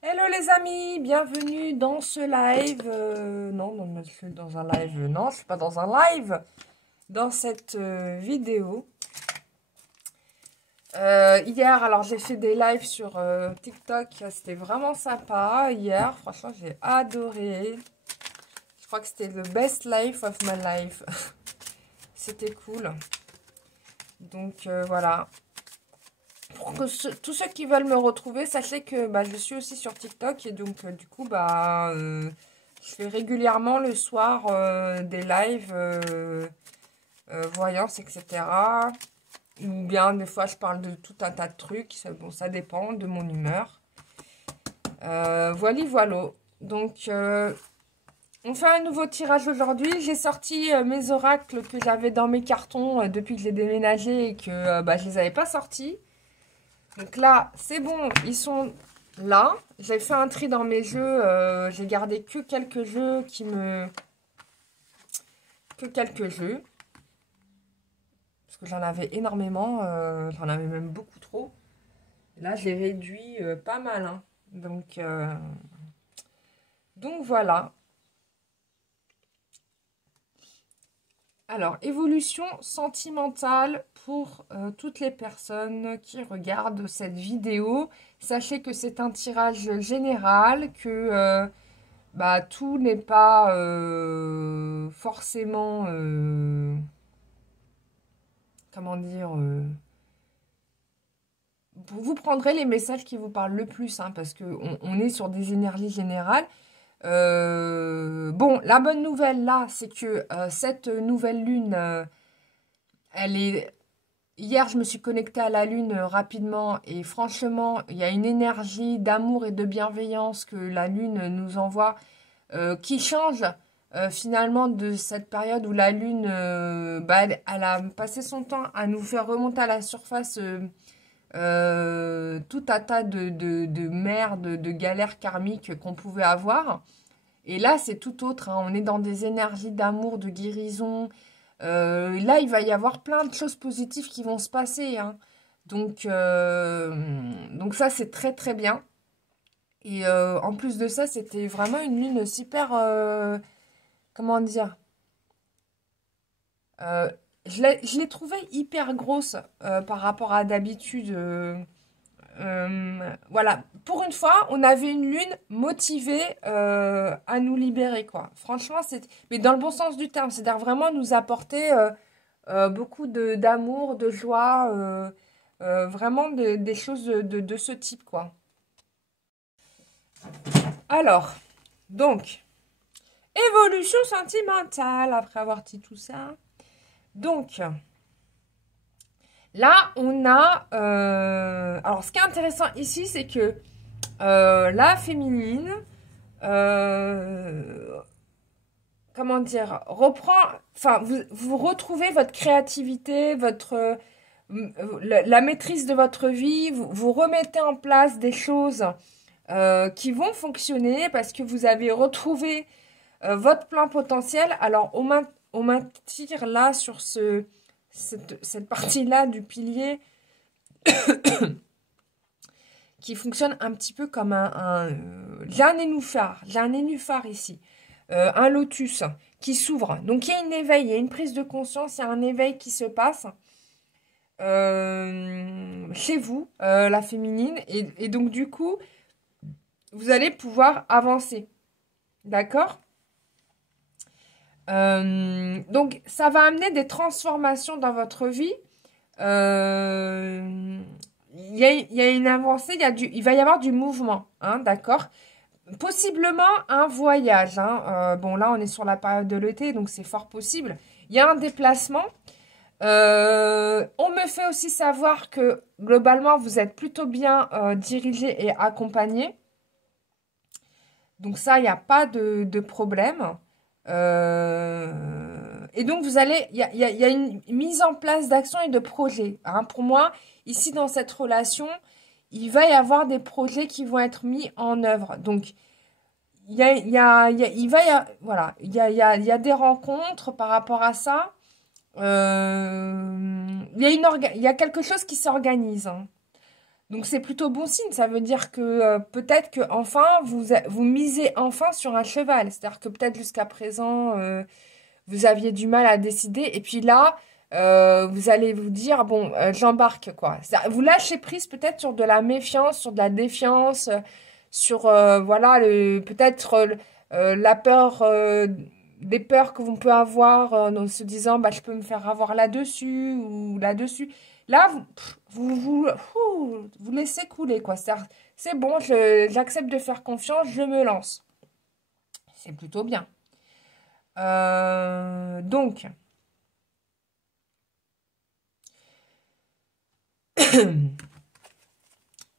Hello les amis, bienvenue dans ce live. Non, je suis dans un live. Non, je suis pas dans un live. Dans cette vidéo. Hier, alors j'ai fait des lives sur TikTok. C'était vraiment sympa. Hier, franchement, j'ai adoré. Je crois que c'était le best life of my life. C'était cool. Donc voilà. Pour que tous ceux qui veulent me retrouver, sachez que je suis aussi sur TikTok et donc du coup je fais régulièrement le soir des lives voyance, etc. Ou bien des fois je parle de tout un tas de trucs. Bon, ça dépend de mon humeur. Voilà. Donc on fait un nouveau tirage aujourd'hui. J'ai sorti mes oracles que j'avais dans mes cartons depuis que j'ai déménagé et que je les avais pas sortis. Donc là, c'est bon, ils sont là. J'ai fait un tri dans mes jeux. J'ai gardé que quelques jeux Que quelques jeux. Parce que j'en avais énormément. J'en avais même beaucoup trop. Là, j'ai réduit pas mal. Hein. Donc voilà. Alors, évolution sentimentale pour toutes les personnes qui regardent cette vidéo. Sachez que c'est un tirage général, que tout n'est pas forcément, comment dire, vous prendrez les messages qui vous parlent le plus, hein, parce qu'on est sur des énergies générales. Bon, la bonne nouvelle là, c'est que cette nouvelle lune, elle est... Hier, je me suis connectée à la lune rapidement et franchement, il y a une énergie d'amour et de bienveillance que la lune nous envoie qui change finalement de cette période où la lune, elle a passé son temps à nous faire remonter à la surface tout un tas de merdes, de galères karmiques qu'on pouvait avoir. Et là, c'est tout autre, hein. On est dans des énergies d'amour, de guérison. Là, il va y avoir plein de choses positives qui vont se passer, hein. Donc ça, c'est très très bien. Et en plus de ça, c'était vraiment une lune super, comment dire, euh, je l'ai trouvée hyper grosse par rapport à d'habitude. Voilà, pour une fois, on avait une lune motivée à nous libérer, quoi. Franchement, mais dans le bon sens du terme, c'est-à-dire vraiment nous apporter beaucoup d'amour, de joie, vraiment des choses de ce type, quoi. Alors, donc, évolution sentimentale, après avoir dit tout ça. Donc, là, on a... alors, ce qui est intéressant ici, c'est que la féminine, comment dire, reprend... Enfin, vous retrouvez votre créativité, la maîtrise de votre vie, vous remettez en place des choses qui vont fonctionner parce que vous avez retrouvé votre plein potentiel. Alors, on m'attire là sur cette partie-là du pilier qui fonctionne un petit peu comme j'ai un nénuphar ici, un lotus qui s'ouvre. Donc, il y a un éveil, il y a une prise de conscience, il y a un éveil qui se passe chez vous, la féminine. Et donc, du coup, vous allez pouvoir avancer. D'accord? Donc, ça va amener des transformations dans votre vie. Il y a une avancée, il va y avoir du mouvement, hein, d'accord? Possiblement un voyage, hein. Bon, là, on est sur la période de l'été, donc c'est fort possible. Il y a un déplacement. On me fait aussi savoir que, globalement, vous êtes plutôt bien dirigé et accompagné. Donc ça, il n'y a pas de problème. Et donc, il y a une mise en place d'actions et de projets, hein. Pour moi, ici, dans cette relation, il va y avoir des projets qui vont être mis en œuvre. Donc, voilà, il y a des rencontres par rapport à ça. Il y a quelque chose qui s'organise, hein. Donc c'est plutôt bon signe, ça veut dire que peut-être que enfin vous misez enfin sur un cheval. C'est-à-dire que peut-être jusqu'à présent vous aviez du mal à décider et puis là vous allez vous dire bon j'embarque quoi. Vous lâchez prise peut-être sur de la méfiance, sur de la défiance, sur voilà le peut-être la peur des peurs que vous pouvez avoir en se disant bah je peux me faire avoir là-dessus ou là-dessus. Là vous laissez couler, quoi. C'est bon, j'accepte de faire confiance, je me lance. C'est plutôt bien. Donc,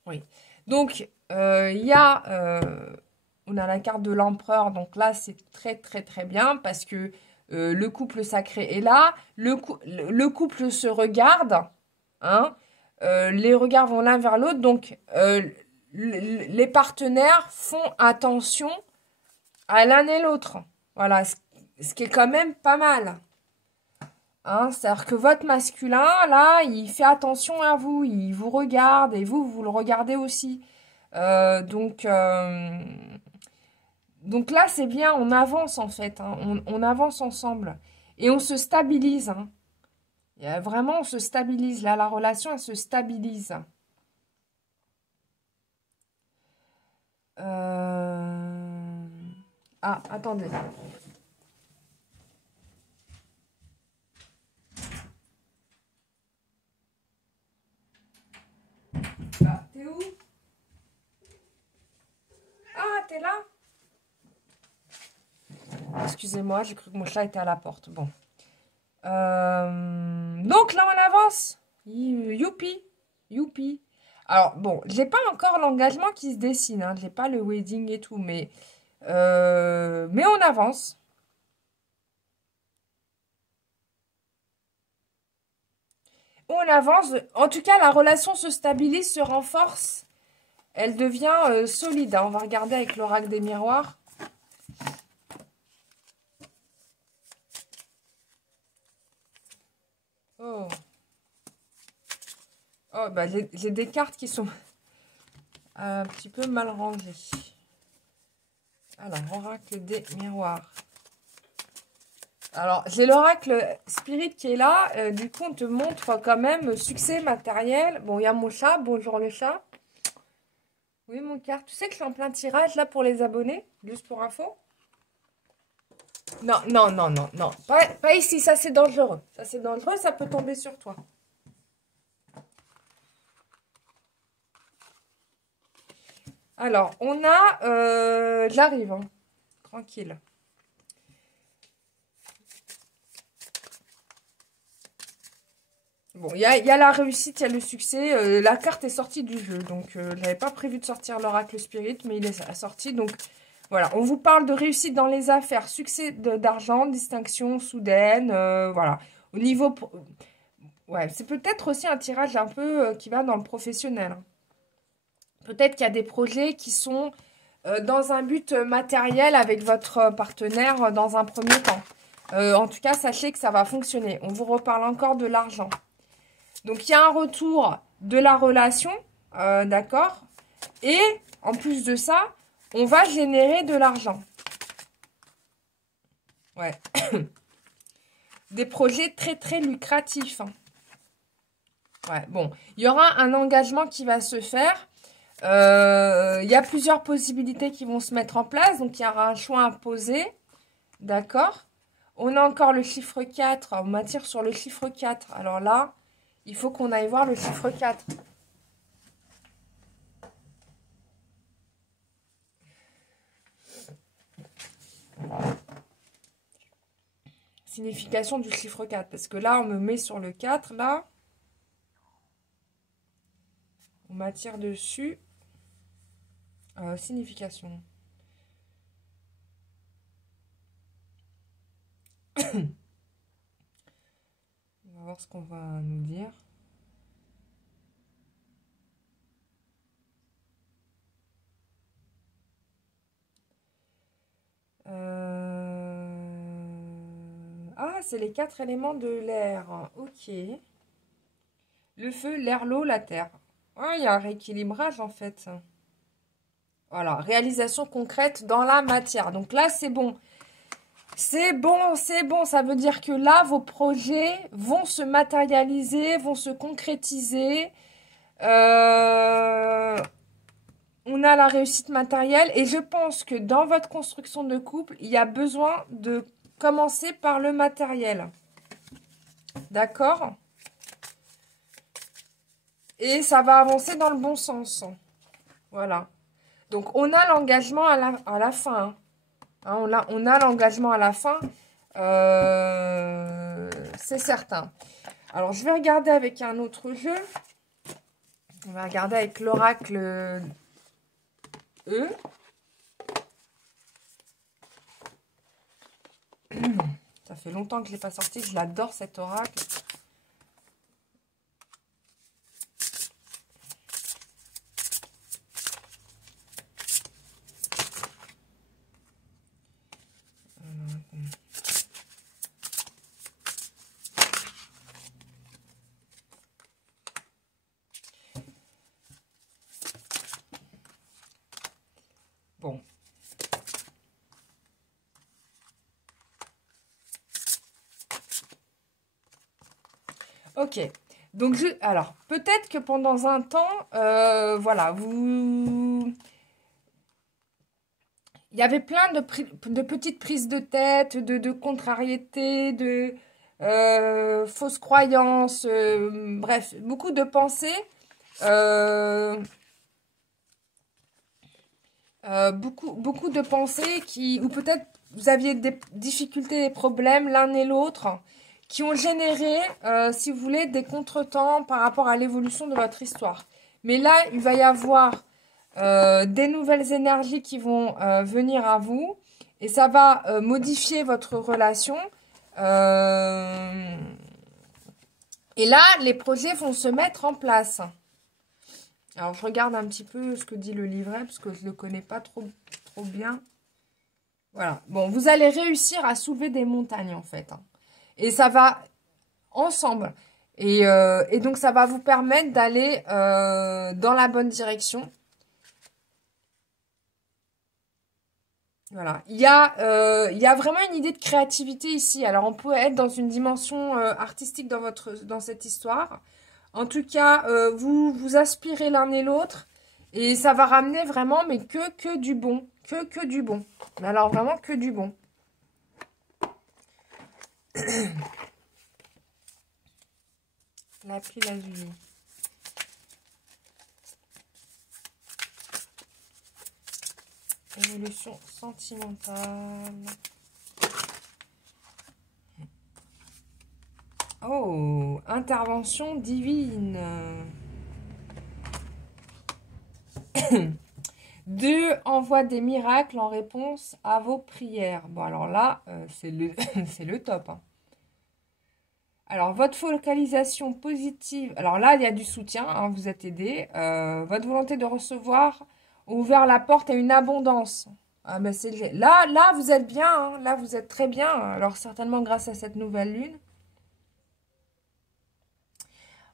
oui. Donc, il y a, on a la carte de l'empereur. Donc là, c'est très, très, très bien parce que le couple sacré est là. Le couple se regarde. Hein, les regards vont l'un vers l'autre. Donc, les partenaires font attention à l'un et l'autre. Voilà, ce qui est quand même pas mal. Hein, c'est-à-dire que votre masculin, là, il fait attention à vous, il vous regarde et vous le regardez aussi. Euh, donc, euh, donc là, c'est bien, on avance en fait, hein, on avance ensemble et on se stabilise. Hein. Vraiment, on se stabilise. Là, la relation, elle se stabilise. Ah, attendez. Ah, t'es où? Ah, t'es là? Excusez-moi, j'ai cru que mon chat était à la porte. Bon. Donc là, on avance. Youpi. Youpi. Alors, bon, j'ai pas encore l'engagement qui se dessine. Hein. J'ai pas le wedding et tout, mais on avance. On avance. En tout cas, la relation se stabilise, se renforce. Elle devient solide. Hein. On va regarder avec l'oracle des miroirs. Oh. Oh, bah, j'ai des cartes qui sont un petit peu mal rangées. Alors, oracle des miroirs. Alors, j'ai l'oracle Spirit qui est là. Du coup, on te montre quand même succès matériel. Bon, il y a mon chat. Bonjour le chat. Oui, mon carte. Tu sais que je suis en plein tirage là pour les abonnés, juste pour info. Non, non, non, non, non. Pas ici, ça c'est dangereux. Ça c'est dangereux, ça peut tomber sur toi. Alors, on a... J'arrive, hein. Tranquille. Bon, il y a la réussite, il y a le succès. La carte est sortie du jeu, donc je n'avais pas prévu de sortir l'oracle Spirit, mais il est sorti. Donc voilà, on vous parle de réussite dans les affaires, succès d'argent, distinction soudaine, voilà. Au niveau... Ouais, c'est peut-être aussi un tirage un peu qui va dans le professionnel. Hein. Peut-être qu'il y a des projets qui sont dans un but matériel avec votre partenaire dans un premier temps. En tout cas, sachez que ça va fonctionner. On vous reparle encore de l'argent. Donc, il y a un retour de la relation, d'accord? Et, en plus de ça, on va générer de l'argent. Ouais. Des projets très, très lucratifs. Hein. Ouais, bon. Il y aura un engagement qui va se faire. Il y a plusieurs possibilités qui vont se mettre en place. Donc, il y aura un choix imposé. D'accord? On a encore le chiffre 4. On m'attire sur le chiffre 4. Alors là, il faut qu'on aille voir le chiffre 4. Signification du chiffre 4. Parce que là, on me met sur le 4. Là, on m'attire dessus. Signification. On va voir ce qu'on va nous dire. Ah, c'est les 4 éléments de l'air. Ok. Le feu, l'air, l'eau, la terre. Ouais, il y a un rééquilibrage en fait. Voilà, réalisation concrète dans la matière. Donc là, c'est bon. C'est bon, c'est bon. Ça veut dire que là, vos projets vont se matérialiser, vont se concrétiser. On a la réussite matérielle. Et je pense que dans votre construction de couple, il y a besoin de commencer par le matériel. D'accord? Et ça va avancer dans le bon sens. Voilà. Donc, on a l'engagement à la fin. Hein. On a l'engagement à la fin. C'est certain. Alors, je vais regarder avec un autre jeu. On va regarder avec l'oracle E. Ça fait longtemps que je ne l'ai pas sorti. Je l'adore cet oracle. Bon. Ok. Donc, alors, peut-être que pendant un temps, voilà, il y avait plein de petites prises de tête, de contrariétés, de fausses croyances, bref, beaucoup de pensées. Beaucoup de pensées ou peut-être vous aviez des difficultés, des problèmes l'un et l'autre, qui ont généré, si vous voulez, des contretemps par rapport à l'évolution de votre histoire. Mais là, il va y avoir des nouvelles énergies qui vont venir à vous et ça va modifier votre relation. Et là, les projets vont se mettre en place. Alors, je regarde un petit peu ce que dit le livret, parce que je ne le connais pas trop bien. Voilà. Bon, vous allez réussir à soulever des montagnes, en fait. Hein. Et ça va ensemble. Et donc, ça va vous permettre d'aller dans la bonne direction. Voilà. Il y a vraiment une idée de créativité ici. Alors, on peut être dans une dimension artistique dans cette histoire. En tout cas, vous aspirez l'un et l'autre. Et ça va ramener vraiment, mais que du bon. Que du bon. Mais alors, vraiment que du bon. L'appli lazuli. Évolution sentimentale. Oh, intervention divine. 2 envoie des miracles en réponse à vos prières. Bon, alors là, c'est le top. Hein. Alors, votre focalisation positive. Alors là, il y a du soutien, hein, vous êtes aidé. Votre volonté de recevoir a ouvert la porte à une abondance. Ah, ben là, vous êtes bien. Hein, là, vous êtes très bien. Alors, certainement grâce à cette nouvelle lune.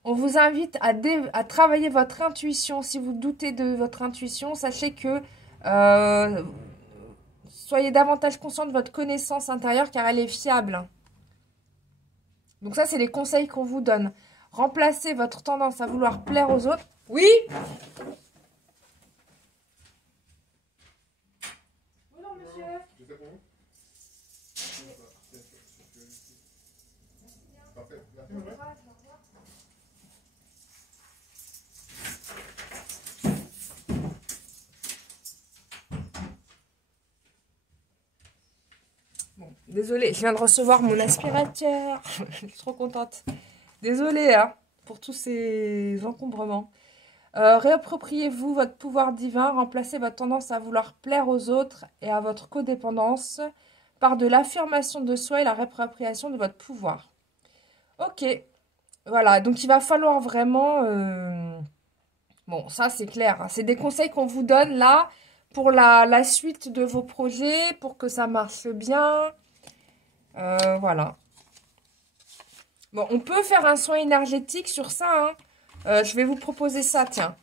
On vous invite à travailler votre intuition. Si vous doutez de votre intuition, sachez que soyez davantage conscient de votre connaissance intérieure car elle est fiable. Donc ça, c'est les conseils qu'on vous donne. Remplacez votre tendance à vouloir plaire aux autres. Oui ? Bonjour, monsieur. Bon, désolée, je viens de recevoir mon aspirateur. Je suis trop contente. Désolée hein, pour tous ces encombrements. Réappropriez-vous votre pouvoir divin. Remplacez votre tendance à vouloir plaire aux autres et à votre codépendance par de l'affirmation de soi et la réappropriation de votre pouvoir. Ok, voilà. Donc, il va falloir vraiment... Bon, ça, c'est clair. Hein. C'est des conseils qu'on vous donne là pour la suite de vos projets, pour que ça marche bien. Voilà. Bon, on peut faire un soin énergétique sur ça. Hein. je vais vous proposer ça, tiens.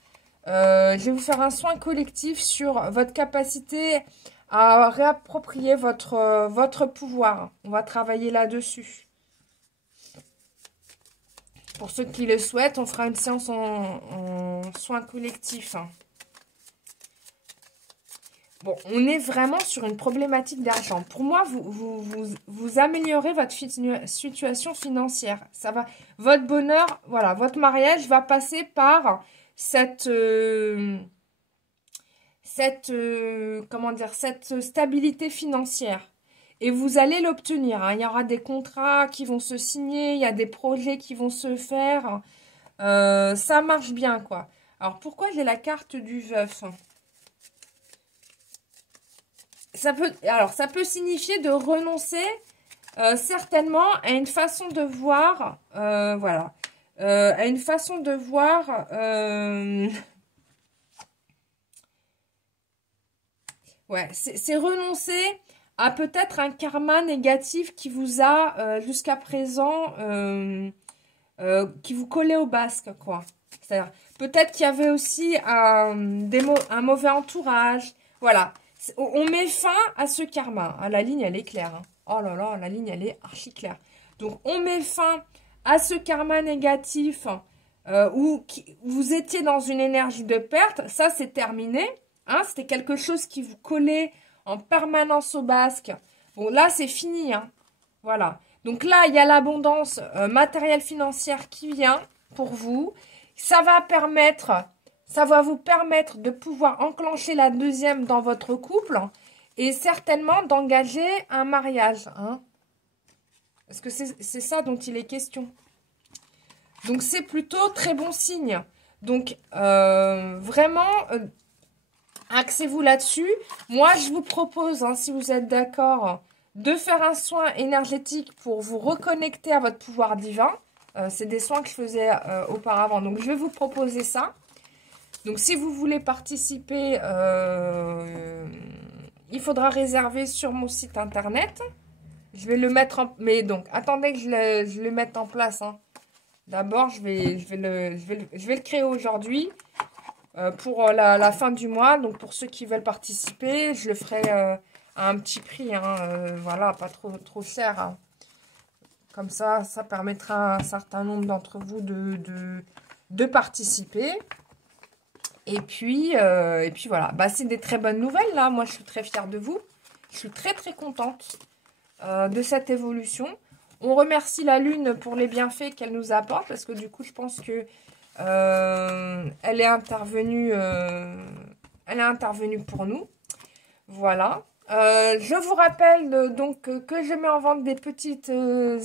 Je vais vous faire un soin collectif sur votre capacité à réapproprier votre pouvoir. On va travailler là-dessus. Pour ceux qui le souhaitent, on fera une séance en soin collectif. Bon, on est vraiment sur une problématique d'argent. Pour moi, vous améliorez votre situation financière. Ça va, votre bonheur, voilà, votre mariage va passer par comment dire, cette stabilité financière. Et vous allez l'obtenir, hein. Il y aura des contrats qui vont se signer, il y a des projets qui vont se faire. Ça marche bien, quoi. Alors, pourquoi j'ai la carte du veuf? Ça peut signifier de renoncer certainement à une façon de voir, voilà, à une façon de voir, ouais, c'est renoncer à peut-être un karma négatif qui vous a jusqu'à présent, qui vous collait au basque, quoi. C'est-à-dire, peut-être qu'il y avait aussi un mauvais entourage, voilà. On met fin à ce karma. Ah, la ligne, elle est claire, hein. Oh là là, la ligne, elle est archi claire. Donc, on met fin à ce karma négatif où vous étiez dans une énergie de perte. Ça, c'est terminé. Hein, c'était quelque chose qui vous collait en permanence au basque. Bon, là, c'est fini. Hein. Voilà. Donc là, il y a l'abondance matérielle financière qui vient pour vous. Ça va vous permettre de pouvoir enclencher la deuxième dans votre couple et certainement d'engager un mariage. Hein. Parce que c'est ça dont il est question. Donc, c'est plutôt très bon signe. Donc, vraiment, axez-vous là-dessus. Moi, je vous propose, hein, si vous êtes d'accord, de faire un soin énergétique pour vous reconnecter à votre pouvoir divin. C'est des soins que je faisais auparavant. Donc, je vais vous proposer ça. Donc, si vous voulez participer, il faudra réserver sur mon site internet. Je vais le mettre en... Mais donc, attendez que je le mette en place. Hein. D'abord, je vais le créer aujourd'hui pour la fin du mois. Donc, pour ceux qui veulent participer, je le ferai à un petit prix. Hein, voilà, pas trop cher. Hein. Comme ça permettra à un certain nombre d'entre vous de participer. Et puis voilà. Bah, c'est des très bonnes nouvelles, là. Moi, je suis très fière de vous. Je suis très, très contente de cette évolution. On remercie la Lune pour les bienfaits qu'elle nous apporte. Parce que du coup, je pense que elle est intervenue pour nous. Voilà. Je vous rappelle donc que je mets en vente des petits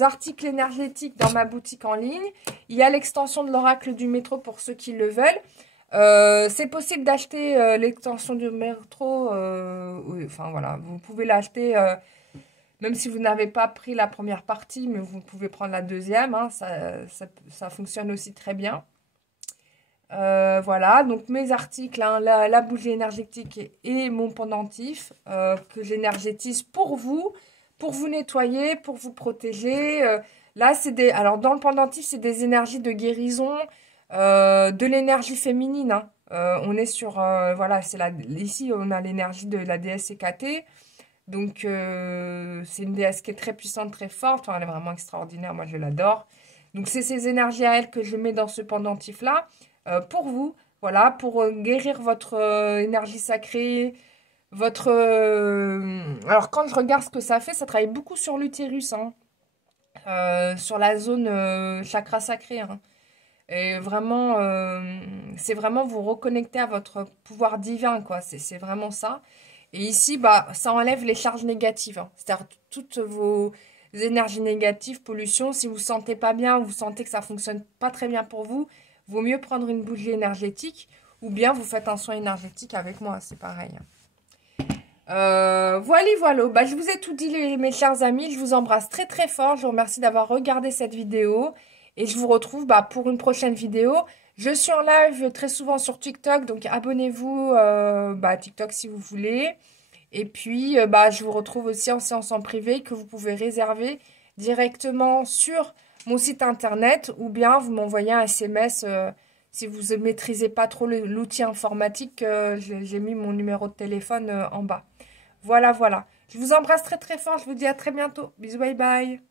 articles énergétiques dans ma boutique en ligne. Il y a l'extension de l'oracle du métro pour ceux qui le veulent. C'est possible d'acheter l'extension du métro. Oui, enfin voilà, vous pouvez l'acheter même si vous n'avez pas pris la première partie, mais vous pouvez prendre la deuxième. Hein, ça fonctionne aussi très bien. Voilà, donc mes articles, hein, la bougie énergétique et mon pendentif que j'énergétise pour vous nettoyer, pour vous protéger. Là, alors dans le pendentif, c'est des énergies de guérison, de l'énergie féminine. Hein. On est sur, voilà, ici on a l'énergie de la déesse Hécaté. Donc c'est une déesse qui est très puissante, très forte. Enfin, elle est vraiment extraordinaire, moi je l'adore. Donc c'est ces énergies à elle que je mets dans ce pendentif-là. Pour vous, voilà, pour guérir votre énergie sacrée, alors, quand je regarde ce que ça fait, ça travaille beaucoup sur l'utérus, hein, sur la zone chakra sacré. Hein. Et vraiment, c'est vraiment vous reconnecter à votre pouvoir divin, quoi. C'est vraiment ça. Et ici, bah, ça enlève les charges négatives. Hein. C'est-à-dire toutes vos énergies négatives, pollution. Si vous ne vous sentez pas bien, ou vous sentez que ça ne fonctionne pas très bien pour vous, vaut mieux prendre une bougie énergétique ou bien vous faites un soin énergétique avec moi, c'est pareil. Voilà. Bah, je vous ai tout dit, mes chers amis. Je vous embrasse très très fort. Je vous remercie d'avoir regardé cette vidéo. Et je vous retrouve pour une prochaine vidéo. Je suis en live très souvent sur TikTok. Donc abonnez-vous à TikTok si vous voulez. Et puis je vous retrouve aussi en séance en privé que vous pouvez réserver directement sur mon site internet. Ou bien vous m'envoyez un SMS Si vous ne maîtrisez pas trop l'outil informatique, j'ai mis mon numéro de téléphone en bas. Voilà, voilà. Je vous embrasse très très fort. Je vous dis à très bientôt. Bisous, bye bye.